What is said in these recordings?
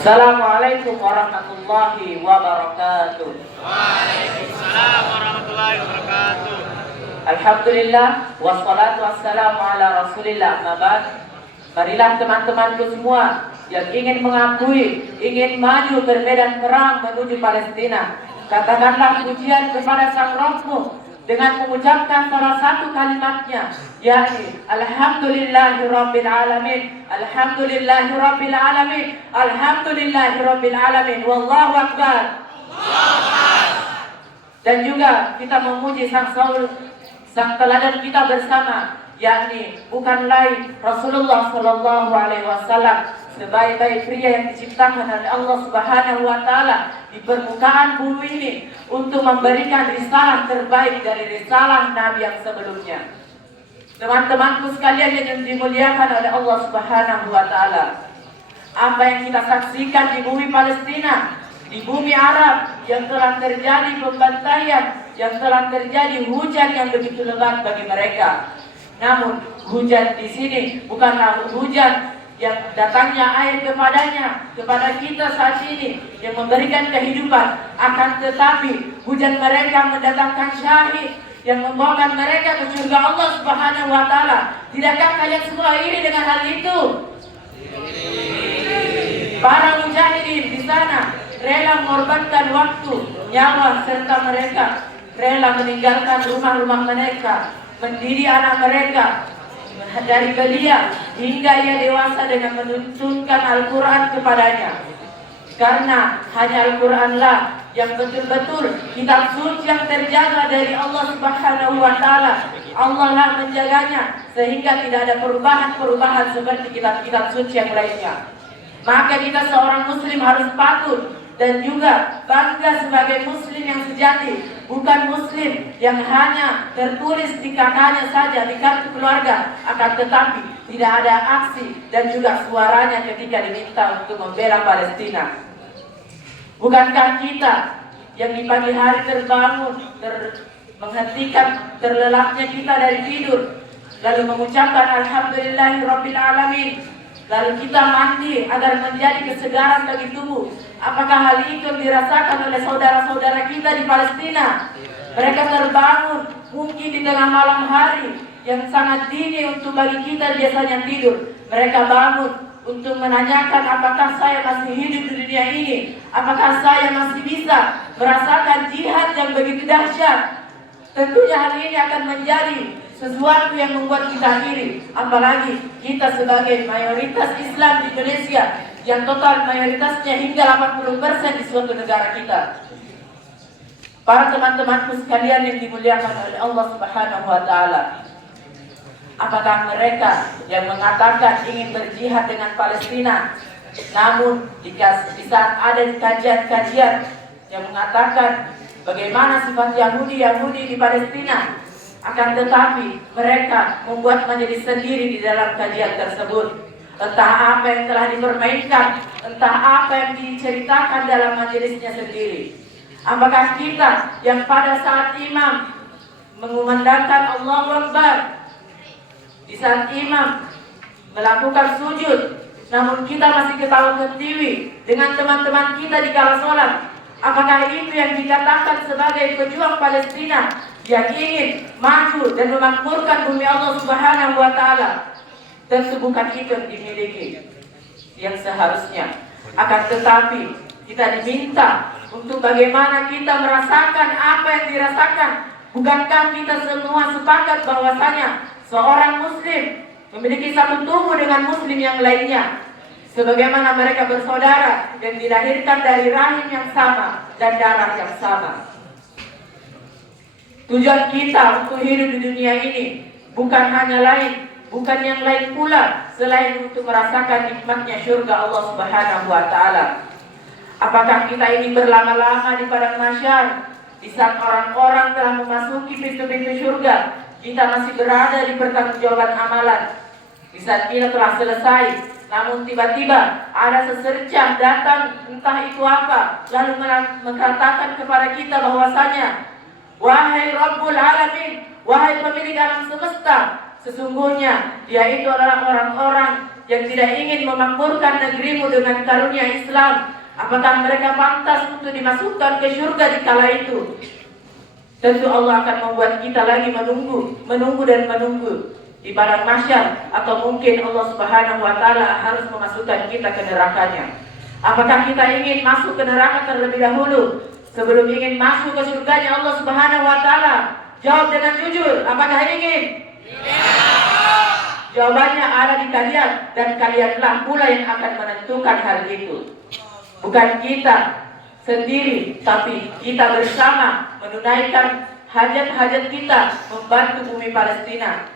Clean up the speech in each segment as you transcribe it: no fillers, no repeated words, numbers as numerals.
Assalamualaikum warahmatullahi wabarakatuh. Waalaikumsalam warahmatullahi wabarakatuh. Alhamdulillah, wassalatu wassalamu ala rasulillah, amma ba'd. Marilah teman-temanku semua yang ingin mengakui, ingin maju ke medan perang menuju Palestina, katakanlah pujian kepada Sang Rabbmu dengan mengucapkan salah satu kalimatnya, yakni Alhamdulillahirabbil alamin, Alhamdulillahirabbil alamin, Alhamdulillahirabbil alamin, wallahu akbar. Dan juga kita memuji sang teladan kita bersama, yakni bukan lain Rasulullah Shallallahu Alaihi Wasallam, sebaik-baik pria yang diciptakan oleh Allah Subhanahu Wa Taala di permukaan bumi ini untuk memberikan risalah terbaik dari risalah Nabi yang sebelumnya. Teman-temanku sekalian yang dimuliakan oleh Allah Subhanahu Wa Taala, apa yang kita saksikan di bumi Palestina, di bumi Arab, yang telah terjadi pembantaian, yang telah terjadi hujan yang begitu lebat bagi mereka. Namun hujan di sini bukanlah hujan yang datangnya air kepada kita saat ini yang memberikan kehidupan, akan tetapi hujan mereka mendatangkan syahid yang membawakan mereka ke surga Allah Subhanahu Wa Taala. Tidakkah kalian semua iri dengan hal itu? Para mujahidin di sana rela mengorbankan waktu, nyawa serta mereka, rela meninggalkan rumah-rumah mereka, mendidik anak mereka dari belia hingga ia dewasa dengan menuntunkan Al-Quran kepadanya. Karena hanya Al-Quranlah yang betul-betul kitab suci yang terjaga dari Allah Subhanahu Wa Taala. Allah lah menjaganya sehingga tidak ada perubahan-perubahan seperti kitab-kitab suci yang lainnya. Maka kita seorang muslim harus patut dan juga bangga sebagai muslim yang sejati, bukan muslim yang hanya tertulis di kakaknya saja, di kartu keluarga, akan tetapi tidak ada aksi dan juga suaranya ketika diminta untuk membela Palestina. Bukankah kita yang di pagi hari terbangun, menghentikan terlelapnya kita dari tidur, lalu mengucapkan Alhamdulillahirabbil alamin, lalu kita mandi agar menjadi kesegaran bagi tubuh. Apakah hal itu dirasakan oleh saudara-saudara kita di Palestina? Mereka terbangun mungkin di tengah malam hari yang sangat dini untuk bagi kita biasanya tidur. Mereka bangun untuk menanyakan apakah saya masih hidup di dunia ini, apakah saya masih bisa merasakan jihad yang begitu dahsyat. Tentunya hal ini akan menjadi sesuatu yang membuat kita iri, apalagi kita sebagai mayoritas Islam di Indonesia yang total mayoritasnya hingga 80% di suatu negara kita. Para teman-temanku sekalian yang dimuliakan oleh Allah Subhanahu Wa Taala, apakah mereka yang mengatakan ingin berjihad dengan Palestina, namun di saat ada kajian-kajian yang mengatakan bagaimana sifat Yahudi di Palestina, akan tetapi mereka membuat majelis sendiri di dalam kajian tersebut. Entah apa yang telah dipermainkan, entah apa yang diceritakan dalam majelisnya sendiri. Apakah kita yang pada saat imam mengumandangkan Allahu Akbar, di saat imam melakukan sujud, namun kita masih ketawa ketiwi dengan teman-teman kita di kala sholat, apakah itu yang dikatakan sebagai pejuang Palestina yang ingin maju dan memakmurkan bumi Allah Subhanahu Wa Taala? Tentu bukan itu yang dimiliki yang seharusnya. Akan tetapi kita diminta untuk bagaimana kita merasakan apa yang dirasakan. Bukankah kita semua sepakat bahwasanya seorang muslim memiliki satu tubuh dengan muslim yang lainnya, sebagaimana mereka bersaudara dan dilahirkan dari rahim yang sama dan darah yang sama. Tujuan kita untuk hidup di dunia ini bukan hanya lain, bukan yang lain pula selain untuk merasakan nikmatnya surga Allah Subhanahu Wa Taala. Apakah kita ingin berlama-lama di padang mahsyar, di saat orang-orang telah memasuki pintu-pintu surga, kita masih berada di pertanggungjawaban amalan? Di saat kita telah selesai, namun tiba-tiba ada secercah datang, entah itu apa, lalu mengatakan kepada kita bahwasanya, wahai Rabbul Alamin, wahai pemilik alam semesta, sesungguhnya dia itu adalah orang-orang yang tidak ingin memakmurkan negerimu dengan karunia Islam, apakah mereka pantas untuk dimasukkan ke surga di kala itu? Tentu Allah akan membuat kita lagi menunggu dan menunggu di padang mahsyar, atau mungkin Allah Subhanahu wa taala harus memasukkan kita ke nerakanya. Apakah kita ingin masuk ke neraka terlebih dahulu sebelum ingin masuk ke surganya Allah Subhanahu wa taala? Jawab dengan jujur, apakah ingin? Jawabannya ada di kalian, dan kalianlah pula yang akan menentukan hal itu. Bukan kita sendiri, tapi kita bersama menunaikan hajat-hajat kita, membantu bumi Palestina.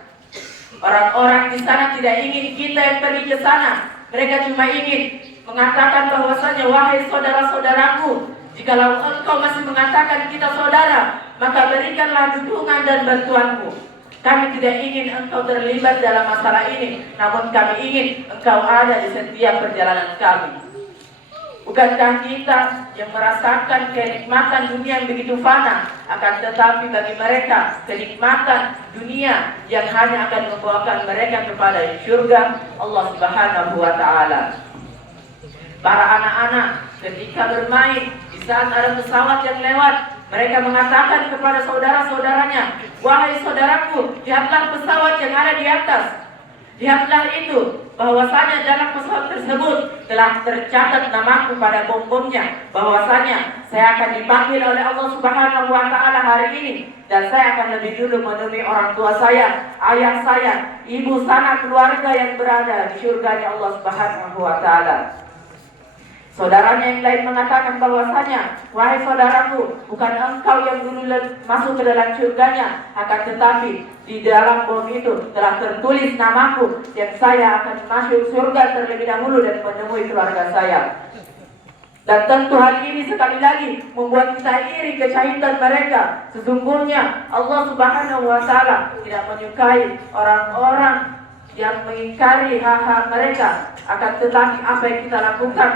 Orang-orang di sana tidak ingin kita yang pergi ke sana. Mereka cuma ingin mengatakan bahwasanya, wahai saudara-saudaraku, jikalau engkau masih mengatakan kita saudara, maka berikanlah dukungan dan bantuanmu. Kami tidak ingin engkau terlibat dalam masalah ini, namun kami ingin engkau ada di setiap perjalanan kami. Bukankah kita yang merasakan kenikmatan dunia yang begitu fana, akan tetapi bagi mereka kenikmatan dunia yang hanya akan membawakan mereka kepada surga Allah Subhanahu wa taala. Para anak-anak ketika bermain, di saat ada pesawat yang lewat, mereka mengatakan kepada saudara-saudaranya, wahai saudaraku, lihatlah pesawat yang ada di atas. Lihatlah itu, bahwasanya dalam pesawat tersebut telah tercatat namaku pada bom-bomnya, bahwasanya saya akan dipanggil oleh Allah Subhanahu wa taala hari ini, dan saya akan lebih dulu menemui orang tua saya, ayah saya, ibu sanak keluarga yang berada di surganya Allah Subhanahu wa taala. Saudaranya yang lain mengatakan bahwasanya, wahai saudaraku, bukan engkau yang dulu masuk ke dalam surganya, akan tetapi di dalam bom itu telah tertulis namaku, yang saya akan masuk surga terlebih dahulu dan menemui keluarga saya. Dan tentu hal ini sekali lagi membuat kita iri kesyahidan mereka. Sesungguhnya Allah Subhanahu wa taala tidak menyukai orang-orang yang mengingkari hak-hak mereka. Akan tetapi apa yang kita lakukan,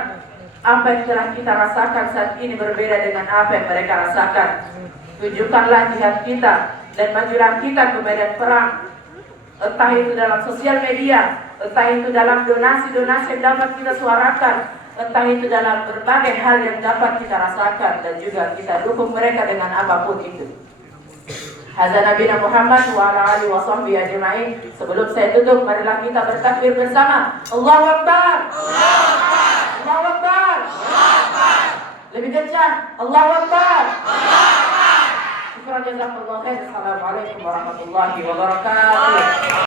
apa yang telah kita rasakan saat ini berbeda dengan apa yang mereka rasakan. Tunjukkanlah jihad kita dan majulah kita ke medan perang. Entah itu dalam sosial media, entah itu dalam donasi-donasi yang dapat kita suarakan, entah itu dalam berbagai hal yang dapat kita rasakan, dan juga kita dukung mereka dengan apapun itu. Hadza Nabiyina Muhammad wa ala alihi wa sahbihi ajma'in. Sebelum saya tutup, marilah kita bertakbir bersama. Allahu Akbar. Allahu Akbar. Lebih kencang. Allahu Akbar. Syukran jazakallahu khair. Assalamualaikum warahmatullahi wabarakatuh.